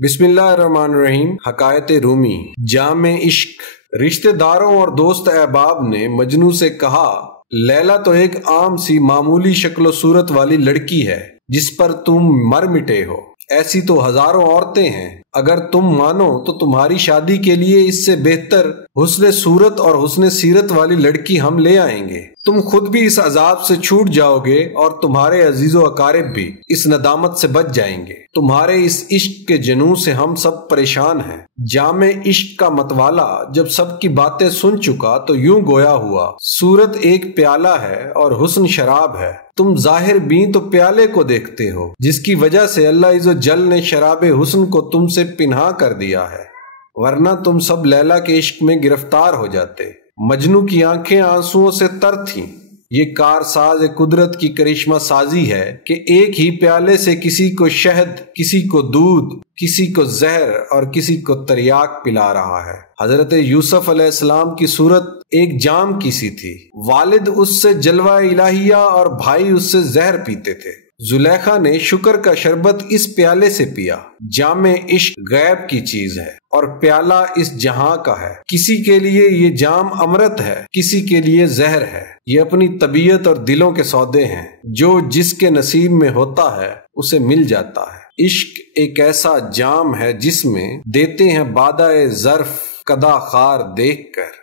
बिस्मिल्लाहिर्रहमानिर्रहीम। हकायत रूमी। जाम इश्क। रिश्ते दारों और दोस्त अहबाब ने मजनू से कहा, लैला तो एक आम सी मामूली शक्ल सूरत वाली लड़की है जिस पर तुम मर मिटे हो। ऐसी तो हजारों औरतें हैं, अगर तुम मानो तो तुम्हारी शादी के लिए इससे बेहतर हुस्न सूरत और हुस्न सीरत वाली लड़की हम ले आएंगे। तुम खुद भी इस अजाब से छूट जाओगे और तुम्हारे अजीजो अकारिब भी इस नदामत से बच जाएंगे। तुम्हारे इस इश्क के जनू से हम सब परेशान हैं। जामे इश्क का मतवाला जब सबकी बातें सुन चुका तो यूं गोया हुआ, सूरत एक प्याला है और हुस्न शराब है। तुम जाहिर भी तो प्याले को देखते हो, जिसकी वजह से अल्लाह इज़्ज़ो जल ने शराबे हुस्न को तुमसे पिन्हा कर दिया है, वरना तुम सब लैला के इश्क में गिरफ्तार हो जाते। मजनू की आंखें आंसुओं से तर थीं। ये कारसाज कुदरत की करिश्मा साजी है कि एक ही प्याले से किसी को शहद, किसी को दूध, किसी को जहर और किसी को तरियाक पिला रहा है। हजरत यूसुफ अलैहिस्सलाम की सूरत एक जाम की सी थी। वालिद उससे जलवा इलाहिया और भाई उससे जहर पीते थे। जुलेखा ने शुक्र का शरबत इस प्याले से पिया। जामे इश्क गैब की चीज है और प्याला इस जहां का है। किसी के लिए ये जाम अमृत है, किसी के लिए जहर है। ये अपनी तबीयत और दिलों के सौदे हैं। जो जिसके नसीब में होता है उसे मिल जाता है। इश्क एक ऐसा जाम है जिसमें देते हैं बादाए ज़र्फ कदा खार देख कर।